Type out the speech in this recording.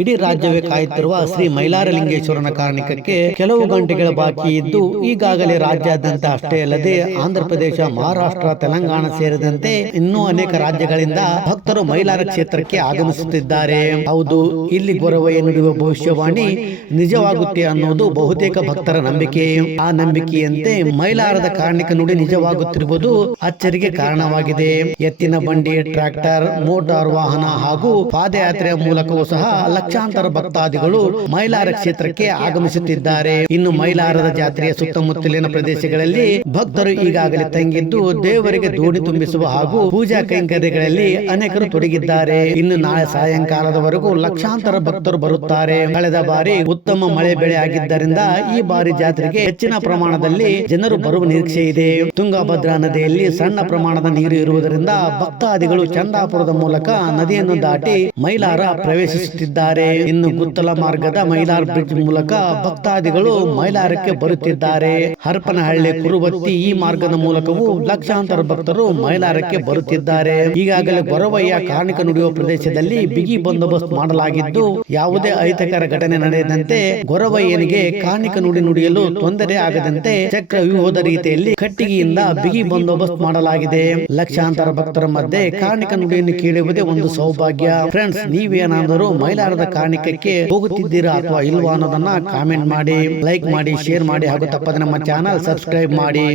ಇಡೀ ರಾಜ್ಯವೇ ಕಾಯುತ್ತಿರುವ ಶ್ರೀ ಮೈಲಾರಲಿಂಗೇಶ್ವರನ ಕಾರಣಿಕಕ್ಕೆ ಕೆಲವು ಗಂಟೆಗಳ ಬಾಕಿ ಇದ್ದು ಈಗಾಗಲೇ ರಾಜ್ಯಾದ್ಯಂತ ಅಷ್ಟೇ ಅಲ್ಲದೆ ಆಂಧ್ರ ಪ್ರದೇಶ, ಮಹಾರಾಷ್ಟ್ರ, ತೆಲಂಗಾಣ ಸೇರಿದಂತೆ ಇನ್ನೂ ಅನೇಕ ರಾಜ್ಯಗಳಿಂದ ಭಕ್ತರು ಮೈಲಾರ ಕ್ಷೇತ್ರಕ್ಕೆ ಆಗಮಿಸುತ್ತಿದ್ದಾರೆ. ಹೌದು, ಇಲ್ಲಿ ಗೊರವಯ್ಯ ನುಡಿಯುವ ಭವಿಷ್ಯವಾಣಿ ನಿಜವಾಗುತ್ತೆ ಅನ್ನೋದು ಬಹುತೇಕ ಭಕ್ತರ ನಂಬಿಕೆ. ಆ ನಂಬಿಕೆಯಂತೆ ಮೈಲಾರದ ಕಾರಣಿಕ ನುಡಿ ನಿಜವಾಗುತ್ತಿರುವುದು ಅಚ್ಚರಿಗೆ ಕಾರಣವಾಗಿದೆ. ಎತ್ತಿನ ಬಂಡಿ, ಟ್ರ್ಯಾಕ್ಟರ್, ಮೋಟಾರ್ ವಾಹನ ಹಾಗೂ ಪಾದಯಾತ್ರೆಯ ಮೂಲಕವೂ ಸಹ ಲಕ್ಷಾಂತರ ಭಕ್ತಾದಿಗಳು ಮೈಲಾರ ಕ್ಷೇತ್ರಕ್ಕೆ ಆಗಮಿಸುತ್ತಿದ್ದಾರೆ. ಇನ್ನು ಮೈಲಾರದ ಜಾತ್ರೆಯ ಸುತ್ತಮುತ್ತಲಿನ ಪ್ರದೇಶಗಳಲ್ಲಿ ಭಕ್ತರು ಈಗಾಗಲೇ ತಂಗಿದ್ದು ದೇವರಿಗೆ ದೋಣಿ ತುಂಬಿಸುವ ಹಾಗೂ ಪೂಜಾ ಕೈಂಕರ್ಯಗಳಲ್ಲಿ ಅನೇಕರು ತೊಡಗಿದ್ದಾರೆ. ಇನ್ನು ನಾಳೆ ಸಾಯಂಕಾಲದವರೆಗೂ ಲಕ್ಷಾಂತರ ಭಕ್ತರು ಬರುತ್ತಾರೆ. ಕಳೆದ ಬಾರಿ ಉತ್ತಮ ಮಳೆ ಬೆಳೆ ಆಗಿದ್ದರಿಂದ ಈ ಬಾರಿ ಜಾತ್ರೆಗೆ ಹೆಚ್ಚಿನ ಪ್ರಮಾಣದಲ್ಲಿ ಜನರು ಬರುವ ನಿರೀಕ್ಷೆ ಇದೆ. ತುಂಗಭದ್ರಾ ನದಿಯಲ್ಲಿ ಸಣ್ಣ ಪ್ರಮಾಣದ ನೀರು ಇರುವುದರಿಂದ ಭಕ್ತಾದಿಗಳು ಚಂದಾಪುರದ ಮೂಲಕ ನದಿಯನ್ನು ದಾಟಿ ಮೈಲಾರ ಪ್ರವೇಶಿಸುತ್ತಿದ್ದಾರೆ. ಇನ್ನು ಗುತ್ತಲ ಮಾರ್ಗದ ಮೈಲಾರ ಬ್ರಿಡ್ಜ್ ಮೂಲಕ ಭಕ್ತಾದಿಗಳು ಮೈಲಾರಕ್ಕೆ ಬರುತ್ತಿದ್ದಾರೆ. ಹರಪನಹಳ್ಳಿ, ಕುರುಬತ್ತಿ ಈ ಮಾರ್ಗದ ಮೂಲಕವೂ ಲಕ್ಷಾಂತರ ಭಕ್ತರು ಮೈಲಾರಕ್ಕೆ ಬರುತ್ತಿದ್ದಾರೆ. ಈಗಾಗಲೇ ಗೊರವಯ್ಯ ಕಾರಣಿಕ ನುಡಿಯುವ ಪ್ರದೇಶದಲ್ಲಿ ಬಿಗಿ ಬಂದೋಬಸ್ತ್ ಮಾಡಲಾಗಿದ್ದು ಯಾವುದೇ ಅಹಿತಕರ ಘಟನೆ ನಡೆಯದಂತೆ ಗೊರವಯ್ಯನಿಗೆ ಕಾರಣಿಕ ನುಡಿಯಲು ತೊಂದರೆ ಆಗದಂತೆ ಚಕ್ರ ವ್ಯೂಹದ ರೀತಿಯಲ್ಲಿ ಕಟ್ಟಿಗೆಯಿಂದ ಬಿಗಿ ಬಂದೋಬಸ್ತ್ ಮಾಡಲಾಗಿದೆ. ಲಕ್ಷಾಂತರ ಭಕ್ತರ ಮಧ್ಯೆ ಕಾರಣಿಕ ನುಡಿಯನ್ನು ಕೇಳುವುದೇ ಒಂದು ಸೌಭಾಗ್ಯ. ಫ್ರೆಂಡ್ಸ್, ನೀವೇನಾದರೂ ಮೈಲಾರದ ಕಾರಣಿಕಕ್ಕೆ ಹೋಗುತ್ತಿದ್ದೀರಾ ಅಥವಾ ಇಲ್ವಾ ಅನ್ನೋದನ್ನ ಕಾಮೆಂಟ್ ಮಾಡಿ, ಲೈಕ್ ಮಾಡಿ, ಶೇರ್ ಮಾಡಿ ಹಾಗೂ ತಪ್ಪದೆ ನಮ್ಮ ಚಾನಲ್ ಸಬ್ಸ್ಕ್ರೈಬ್ ಮಾಡಿ.